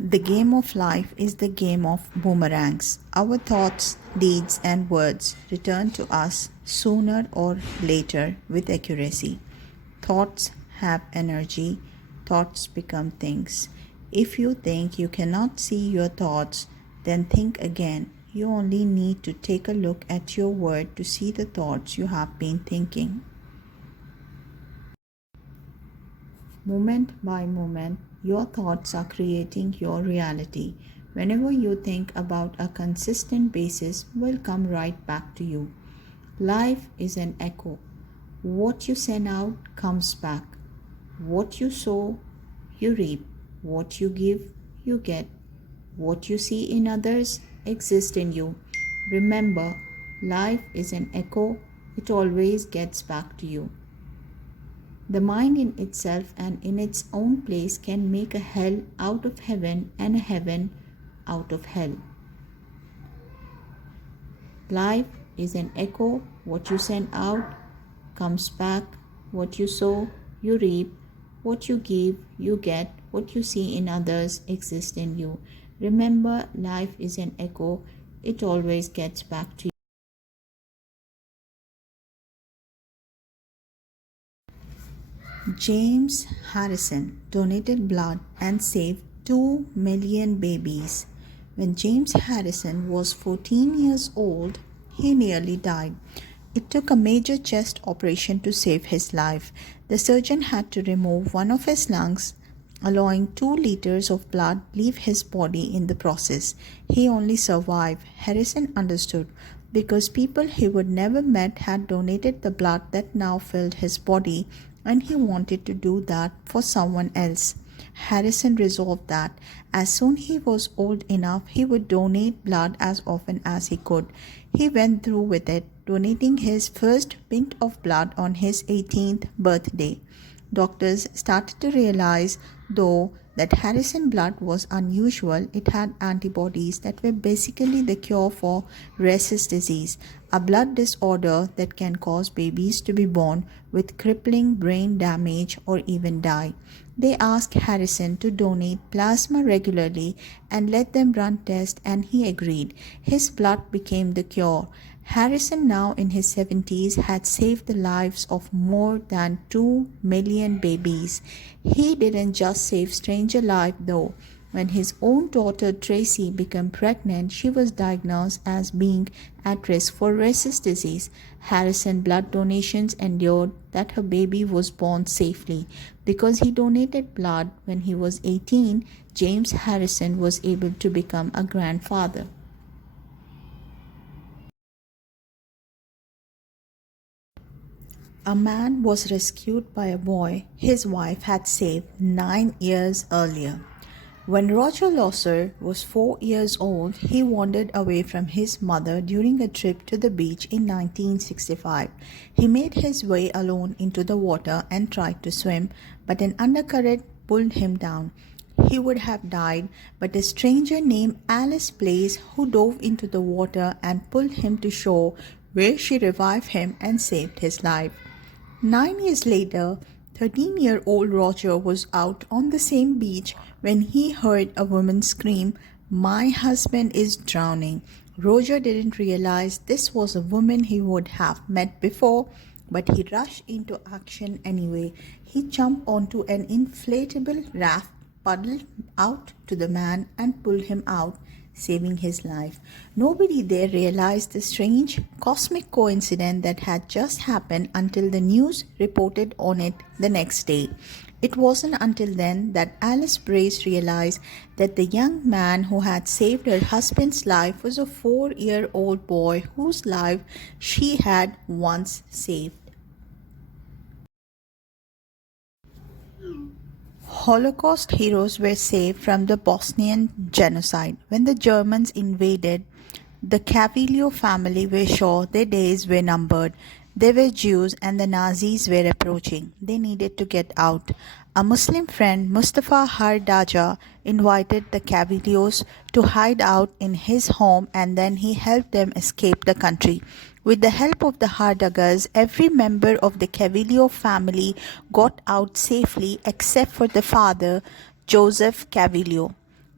The game of life is the game of boomerangs. Our thoughts, deeds, and words return to us sooner or later with accuracy. Thoughts have energy, thoughts become things. If you think you cannot see your thoughts, then think again. You only need to take a look at your word to see the thoughts you have been thinking. Moment by moment, your thoughts are creating your reality. Whenever you think about a consistent basis will come right back to you. Life is an echo. What you send out comes back. What you sow, you reap. What you give, you get. What you see in others exists in you. Remember, life is an echo. It always gets back to you. The mind in itself and in its own place can make a hell out of heaven and a heaven out of hell. Life is an echo. What you send out comes back. What you sow, you reap. What you give, you get. What you see in others exists in you. Remember, life is an echo. It always gets back to you. James Harrison donated blood and saved 2 million babies. When James Harrison was 14 years old, he nearly died. It took a major chest operation to save his life. The surgeon had to remove one of his lungs, allowing 2 liters of blood leave his body in the process. He only survived. Harrison understood because people he would never met had donated the blood that now filled his body, and he wanted to do that for someone else. Harrison resolved that as soon as he was old enough, he would donate blood as often as he could. He went through with it, donating his first pint of blood on his 18th birthday. Doctors started to realize, though, that Harrison blood was unusual. It had antibodies that were basically the cure for Rhesus disease, a blood disorder that can cause babies to be born with crippling brain damage or even die. They asked Harrison to donate plasma regularly and let them run tests, and he agreed. His blood became the cure. Harrison, now in his 70s, had saved the lives of more than 2 million babies. He didn't just save stranger lives though. When his own daughter Tracy became pregnant, she was diagnosed as being at risk for Rhesus disease. Harrison's blood donations ensured that her baby was born safely. Because he donated blood when he was 18, James Harrison was able to become a grandfather. A man was rescued by a boy his wife had saved 9 years earlier. When Roger Losser was 4 years old, he wandered away from his mother during a trip to the beach in 1965. He made his way alone into the water and tried to swim, but an undercurrent pulled him down. He would have died, but a stranger named Alice Blaze, who dove into the water and pulled him to shore, where she revived him and saved his life. 9 years later, 13-year-old Roger was out on the same beach when he heard a woman scream, "My husband is drowning." Roger didn't realize this was a woman he would have met before, but he rushed into action anyway. He jumped onto an inflatable raft, paddled out to the man, and pulled him out, saving his life. Nobody there realized the strange cosmic coincidence that had just happened until the news reported on it the next day. It wasn't until then that Alice Brace realized that the young man who had saved her husband's life was a 4-year-old boy whose life she had once saved. Holocaust heroes were saved from the Bosnian genocide. When the Germans invaded, the Cavalier family were sure their days were numbered. They were Jews and the Nazis were approaching. They needed to get out. A Muslim friend, Mustafa Hardaja, invited the Cavaliers to hide out in his home, and then he helped them escape the country. With the help of the Hardagas, every member of the Cavalier family got out safely except for the father, Joseph Cavalier.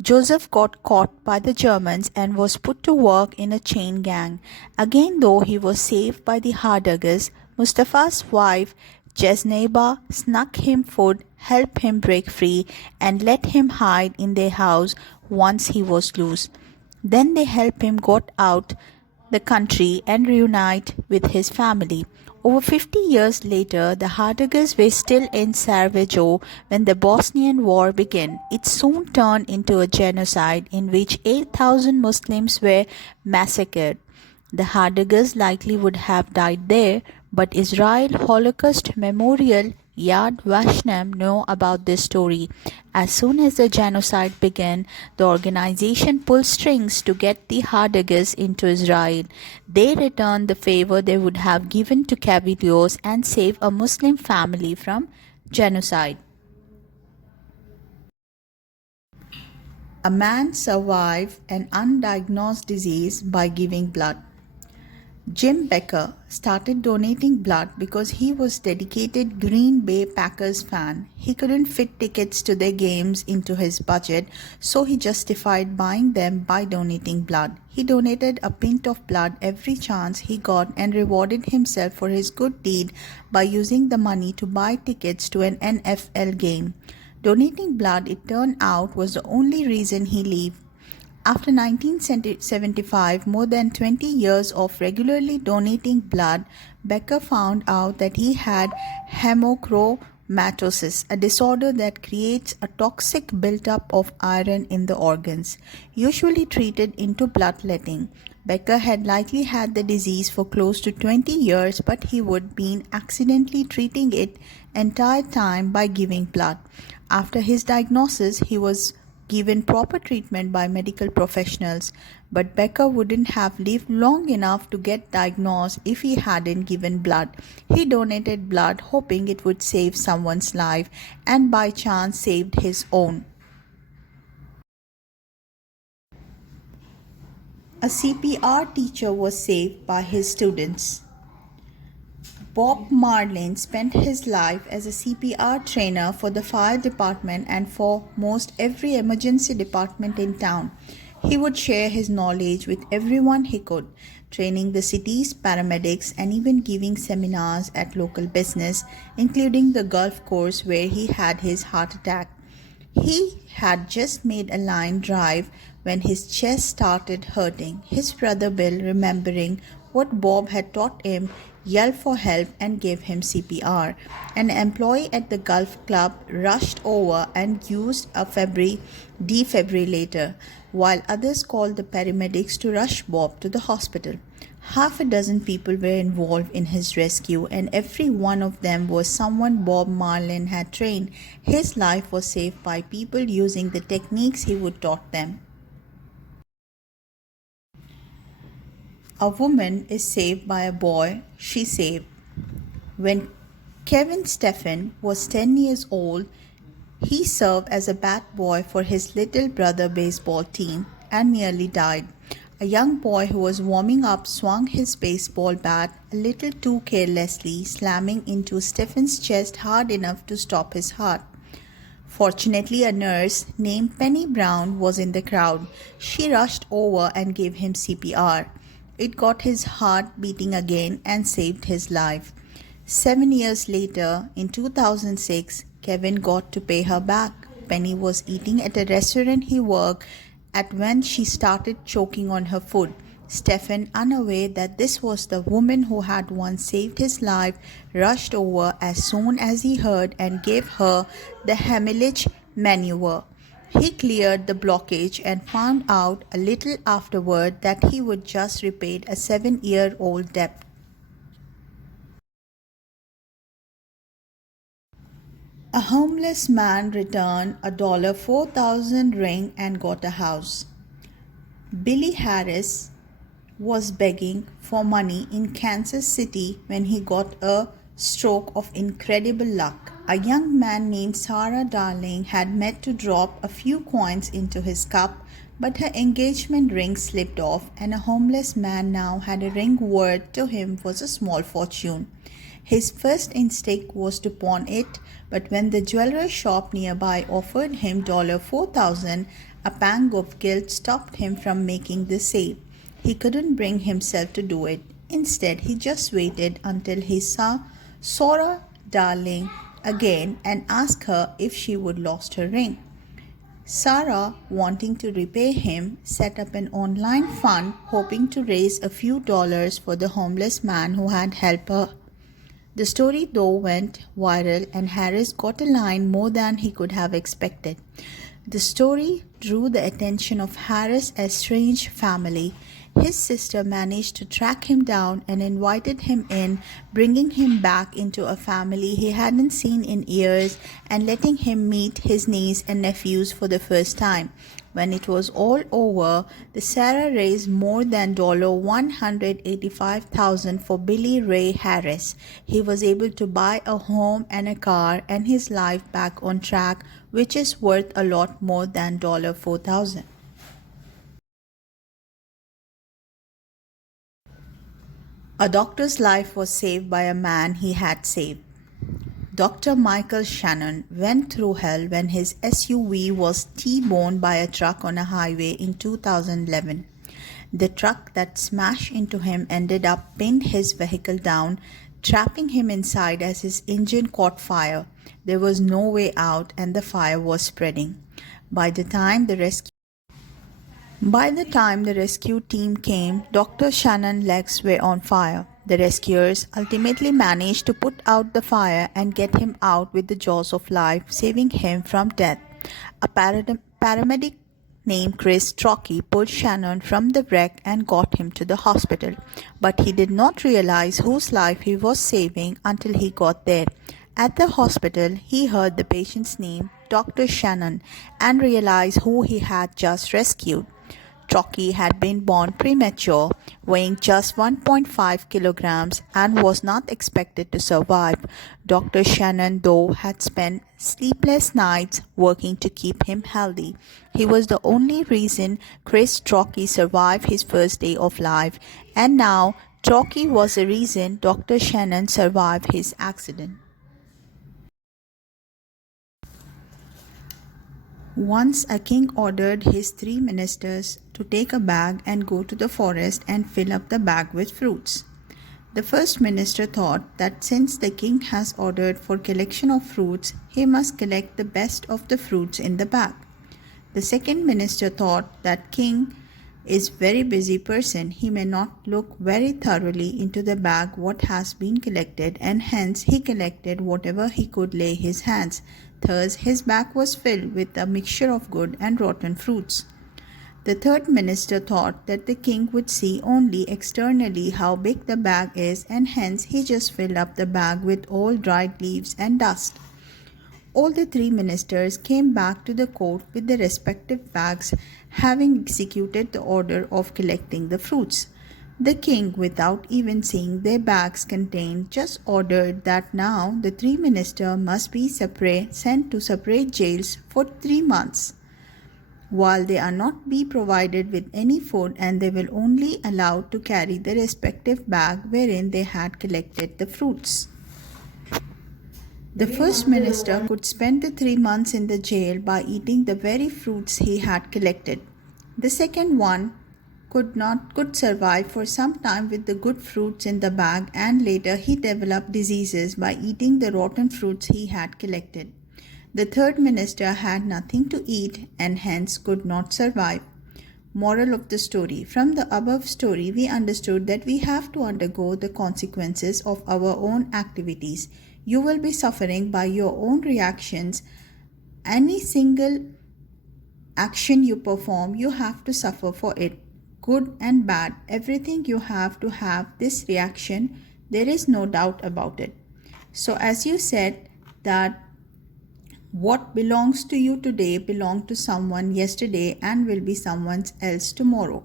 Joseph got caught by the Germans and was put to work in a chain gang. Again, though he was saved by the Hardagas, Mustafa's wife Jesneba snuck him food, helped him break free, and let him hide in their house once he was loose. Then they helped him got out the country and reunite with his family. Over 50 years later, the Hardagas were still in Sarajevo when the Bosnian War began. It soon turned into a genocide in which 8,000 Muslims were massacred. The Hardagas likely would have died there, but Israel Holocaust Memorial Yad Vashem know about this story. As soon as the genocide began, the organization pulled strings to get the Hardagas into Israel. They returned the favor they would have given to cavaliers and saved a Muslim family from genocide. A man survived an undiagnosed disease by giving blood. Jim Becker started donating blood because he was dedicated Green Bay Packers fan. He couldn't fit tickets to their games into his budget, so he justified buying them by donating blood. He donated a pint of blood every chance he got and rewarded himself for his good deed by using the money to buy tickets to an NFL game. Donating blood, it turned out, was the only reason he lived. After 1975, more than 20 years of regularly donating blood, Becker found out that he had hemochromatosis, a disorder that creates a toxic buildup of iron in the organs, usually treated into bloodletting. Becker had likely had the disease for close to 20 years, but he would been accidentally treating it entire time by giving blood. After his diagnosis, he was given proper treatment by medical professionals, but Becker wouldn't have lived long enough to get diagnosed if he hadn't given blood. He donated blood hoping it would save someone's life and by chance saved his own. A CPR teacher was saved by his students. Bob Marlin spent his life as a CPR trainer for the fire department and for most every emergency department in town. He would share his knowledge with everyone he could, training the city's paramedics and even giving seminars at local business, including the golf course where he had his heart attack. He had just made a line drive when his chest started hurting. His brother Bill, remembering what Bob had taught him, yelled for help and gave him CPR. An employee at the golf club rushed over and used a defibrillator, while others called the paramedics to rush Bob to the hospital. Half a dozen people were involved in his rescue, and every one of them was someone Bob Marlin had trained. His life was saved by people using the techniques he would taught them. A woman is saved by a boy she saved. When Kevin Stephan was 10 years old, he served as a bat boy for his little brother baseball team and nearly died. A young boy who was warming up swung his baseball bat a little too carelessly, slamming into Stephan's chest hard enough to stop his heart. Fortunately, a nurse named Penny Brown was in the crowd. She rushed over and gave him CPR. It got his heart beating again and saved his life. 7 years later, in 2006, Kevin got to pay her back. Penny was eating at a restaurant he worked at when she started choking on her food. Stephan, unaware that this was the woman who had once saved his life, rushed over as soon as he heard and gave her the Heimlich maneuver. He cleared the blockage and found out a little afterward that he would just repaid a 7-year-old debt. A homeless man returned a $4,000 ring and got a house. Billy Harris was begging for money in Kansas City when he got a stroke of incredible luck. A young man named Sarah Darling had met to drop a few coins into his cup, but her engagement ring slipped off, and a homeless man now had a ring worth to him was a small fortune. His first instinct was to pawn it, but when the jeweler shop nearby offered him $4,000, a pang of guilt stopped him from making the sale. He couldn't bring himself to do it. Instead, he just waited until he saw Sora Darling again and asked her if she would lost her ring. Sarah, wanting to repay him, set up an online fund hoping to raise a few dollars for the homeless man who had helped her. The story though went viral and Harris got a line more than he could have expected. The story drew the attention of Harris' estranged family. His sister managed to track him down and invited him in, bringing him back into a family he hadn't seen in years and letting him meet his niece and nephews for the first time. When it was all over, the Sarah raised more than $185,000 for Billy Ray Harris. He was able to buy a home and a car and his life back on track, which is worth a lot more than $4,000. A doctor's life was saved by a man he had saved. Dr. Michael Shannon went through hell when his SUV was T-boned by a truck on a highway in 2011. The truck that smashed into him ended up pinned his vehicle down, trapping him inside as his engine caught fire. There was no way out and the fire was spreading. By the time the rescue team came, Dr. Shannon's legs were on fire. The rescuers ultimately managed to put out the fire and get him out with the jaws of life, saving him from death. A paramedic named Chris Trocky pulled Shannon from the wreck and got him to the hospital. But he did not realize whose life he was saving until he got there. At the hospital, he heard the patient's name, Dr. Shannon, and realized who he had just rescued. Trocky had been born premature, weighing just 1.5 kilograms and was not expected to survive. Dr. Shannon, though, had spent sleepless nights working to keep him healthy. He was the only reason Chris Trocky survived his first day of life, and now Trocky was the reason Dr. Shannon survived his accident. Once a king ordered his 3 ministers to take a bag and go to the forest and fill up the bag with fruits. The first minister thought that since the king has ordered for collection of fruits, he must collect the best of the fruits in the bag. The second minister thought that king is very busy person. He may not look very thoroughly into the bag what has been collected, and hence he collected whatever he could lay his hands. Thus his bag was filled with a mixture of good and rotten fruits. The third minister thought that the king would see only externally how big the bag is, and hence he just filled up the bag with all dried leaves and dust. All the 3 ministers came back to the court with their respective bags, having executed the order of collecting the fruits. The king, without even seeing their bags contained, just ordered that now the 3 ministers must be sent to separate jails for 3 months, while they are not be provided with any food, and they will only allowed to carry the respective bag wherein they had collected the fruits. The first minister could spend the 3 months in the jail by eating the very fruits he had collected. The second one could survive for some time with the good fruits in the bag, and later he developed diseases by eating the rotten fruits he had collected. The third minister had nothing to eat and hence could not survive. Moral of the story: from the above story we understood that we have to undergo the consequences of our own activities. You will be suffering by your own reactions. Any single action you perform, you have to suffer for it. Good and bad, everything you have to have this reaction. There is no doubt about it. So as you said that what belongs to you today belonged to someone yesterday and will be someone else tomorrow.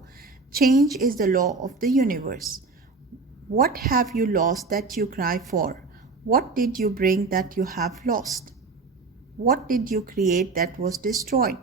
Change is the law of the universe. What have you lost that you cry for? What did you bring that you have lost? What did you create that was destroyed?